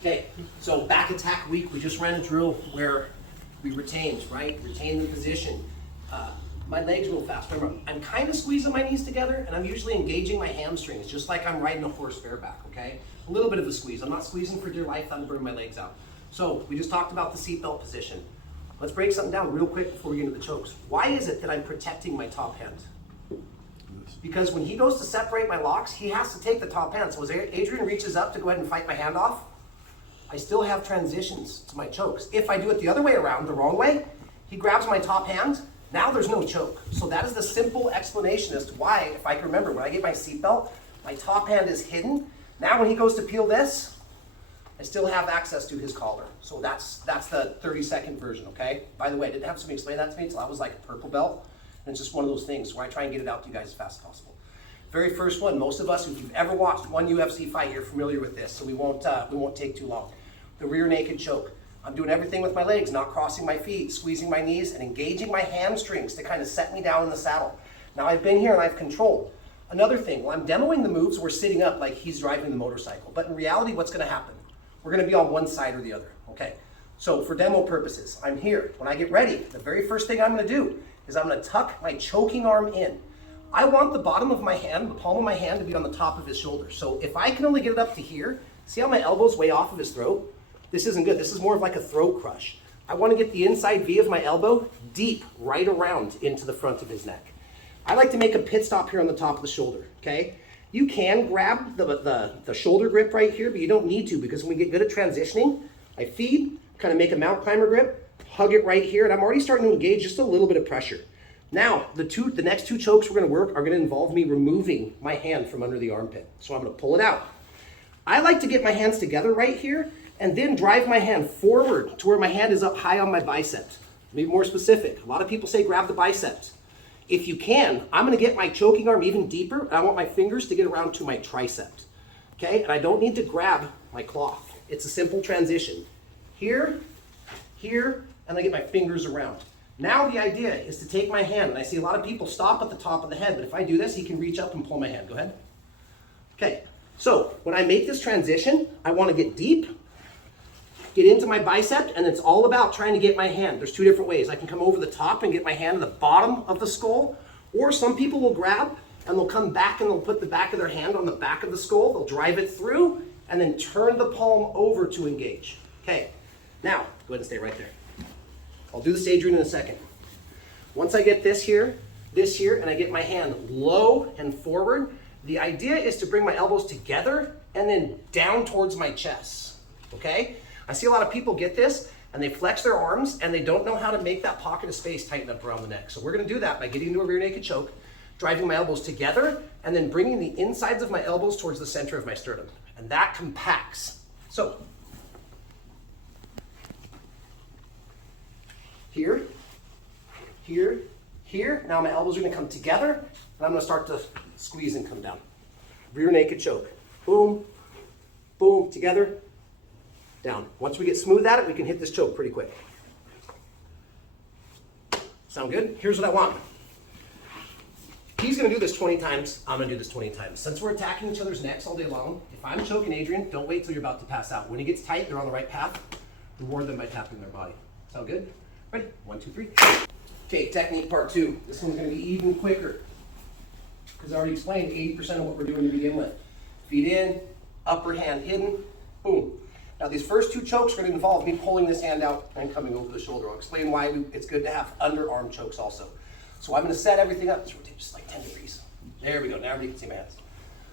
Okay, so back attack week, we just ran a drill where we retained, right? Retain the position. My legs real fast. Remember, I'm kind of squeezing my knees together and I'm usually engaging my hamstrings, just like I'm riding a horse bareback, okay? A little bit of a squeeze. I'm not squeezing for dear life, I'm burning my legs out. So we just talked about the seatbelt position. Let's break something down real quick before we get into the chokes. Why is it that I'm protecting my top hand? Because when he goes to separate my locks, he has to take the top hand. So as Adrian reaches up to go ahead and fight my hand off, I still have transitions to my chokes. If I do it the other way around, the wrong way, he grabs my top hand, now there's no choke. So that is the simple explanation as to why, if I can remember, when I get my seatbelt, my top hand is hidden. Now when he goes to peel this, I still have access to his collar. So that's the 30-second version, okay? By the way, I didn't have somebody explain that to me until I was like a purple belt. And it's just one of those things where I try and get it out to you guys as fast as possible. Very first one, most of us, if you've ever watched one UFC fight, you're familiar with this, so we won't take too long. The rear naked choke. I'm doing everything with my legs, not crossing my feet, squeezing my knees, and engaging my hamstrings to kind of set me down in the saddle. Now I've been here and I've controlled. Another thing, while I'm demoing the moves, we're sitting up like he's driving the motorcycle. But in reality, what's gonna happen? We're gonna be on one side or the other, okay? So for demo purposes, I'm here. When I get ready, the very first thing I'm gonna do is I'm gonna tuck my choking arm in. I want the bottom of my hand, the palm of my hand, to be on the top of his shoulder. So if I can only get it up to here, see how my elbow's way off of his throat? This isn't good. This is more of like a throat crush. I want to get the inside V of my elbow deep right around into the front of his neck. I like to make a pit stop here on the top of the shoulder, okay? You can grab the shoulder grip right here, but you don't need to, because when we get good at transitioning, I feed, kind of make a mountain climber grip, hug it right here, and I'm already starting to engage just a little bit of pressure. Now, the next two chokes we're going to work are going to involve me removing my hand from under the armpit. So I'm going to pull it out. I like to get my hands together right here and then drive my hand forward to where my hand is up high on my bicep. To be more specific, a lot of people say grab the biceps. If you can, I'm going to get my choking arm even deeper, and I want my fingers to get around to my tricep. Okay, and I don't need to grab my cloth. It's a simple transition. Here, here, and I get my fingers around. Now the idea is to take my hand, and I see a lot of people stop at the top of the head, but if I do this, he can reach up and pull my hand. Go ahead. Okay, so when I make this transition, I want to get deep, get into my bicep, and it's all about trying to get my hand. There's two different ways. I can come over the top and get my hand at the bottom of the skull, or some people will grab and they'll come back and they'll put the back of their hand on the back of the skull, they'll drive it through, and then turn the palm over to engage. Okay, now, go ahead and stay right there. I'll do this, Adrian, in a second. Once I get this here, and I get my hand low and forward, the idea is to bring my elbows together and then down towards my chest, okay? I see a lot of people get this and they flex their arms and they don't know how to make that pocket of space tighten up around the neck. So we're gonna do that by getting into a rear naked choke, driving my elbows together, and then bringing the insides of my elbows towards the center of my sternum. And that compacts. So, here, here, here. Now my elbows are gonna come together and I'm gonna start to squeeze and come down. Rear naked choke. Boom, boom, together, down. Once we get smooth at it, we can hit this choke pretty quick. Sound good? Here's what I want. He's gonna do this 20 times, I'm gonna do this 20 times. Since we're attacking each other's necks all day long, if I'm choking Adrian, don't wait till you're about to pass out. When he gets tight, they're on the right path. Reward them by tapping their body. Sound good? Ready? 1, 2, 3. Okay, technique part 2. This one's gonna be even quicker, because I already explained 80% of what we're doing to begin with. Feet in, upper hand hidden, boom. Now these first two chokes are going to involve me pulling this hand out and coming over the shoulder. I'll explain why it's good to have underarm chokes also. So I'm going to set everything up. Let's rotate just like 10 degrees. There we go. Now everybody can see my hands.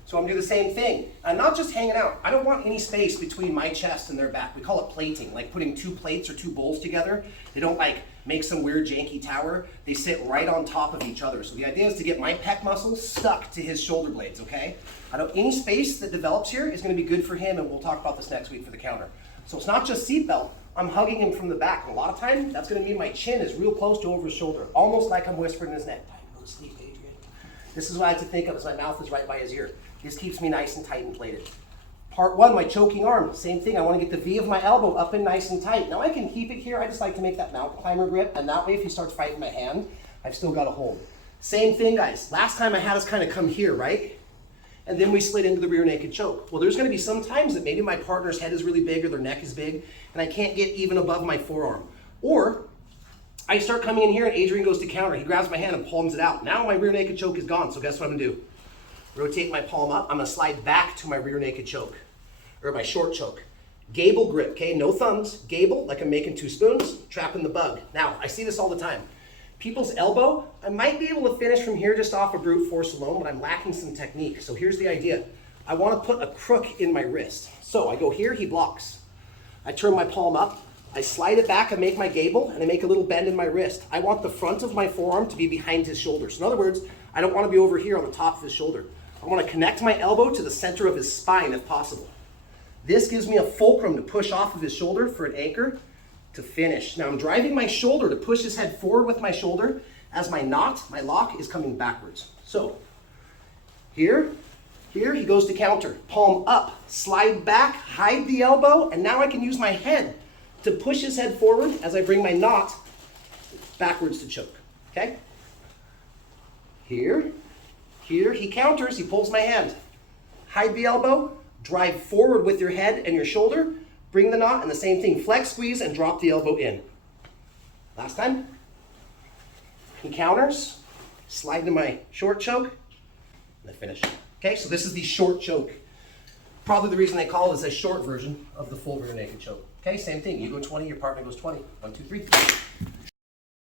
So I'm going to do the same thing. I'm not just hanging out. I don't want any space between my chest and their back. We call it plating, like putting two plates or two bowls together. They don't like make some weird janky tower. They sit right on top of each other. So the idea is to get my pec muscles stuck to his shoulder blades, okay? Any space that develops here is going to be good for him, and we'll talk about this next week for the counter. So it's not just seatbelt. I'm hugging him from the back. And a lot of times, that's going to mean my chin is real close to over his shoulder, almost like I'm whispering in his neck. Time to go to sleep, Adrian. This is what I like to think of as my mouth is right by his ear. This keeps me nice and tight and plated. Part 1, my choking arm, same thing. I want to get the V of my elbow up and nice and tight. Now I can keep it here. I just like to make that mountain climber grip, and that way if he starts fighting my hand, I've still got a hold. Same thing, guys. Last time I had us kind of come here, right? and then we slid into the rear naked choke. Well, there's gonna be some times that maybe my partner's head is really big or their neck is big, and I can't get even above my forearm. Or I start coming in here and Adrian goes to counter. He grabs my hand and palms it out. Now my rear naked choke is gone, so guess what I'm gonna do? Rotate my palm up, I'm gonna slide back to my rear naked choke, or my short choke. Gable grip, okay, no thumbs, gable, like I'm making 2 spoons, trapping the bug. Now, I see this all the time. People's elbow, I might be able to finish from here just off of brute force alone, but I'm lacking some technique. So here's the idea. I wanna put a crook in my wrist. So I go here, he blocks. I turn my palm up, I slide it back, I make my gable, and I make a little bend in my wrist. I want the front of my forearm to be behind his shoulder. So in other words, I don't wanna be over here on the top of his shoulder. I wanna connect my elbow to the center of his spine if possible. This gives me a fulcrum to push off of his shoulder for an anchor to finish. Now I'm driving my shoulder to push his head forward with my shoulder as my knot, my lock, is coming backwards. So here he goes to counter. Palm up, slide back, hide the elbow, and now I can use my head to push his head forward as I bring my knot backwards to choke, okay? Here, he counters, he pulls my hand. Hide the elbow, drive forward with your head and your shoulder, bring the knot, and the same thing, flex, squeeze, and drop the elbow in. Last time. He counters, slide into my short choke, and I finish. Okay, so this is the short choke. Probably the reason they call it is a short version of the full rear naked choke. Okay, same thing, you go 20, your partner goes 20. 1, 2, 3.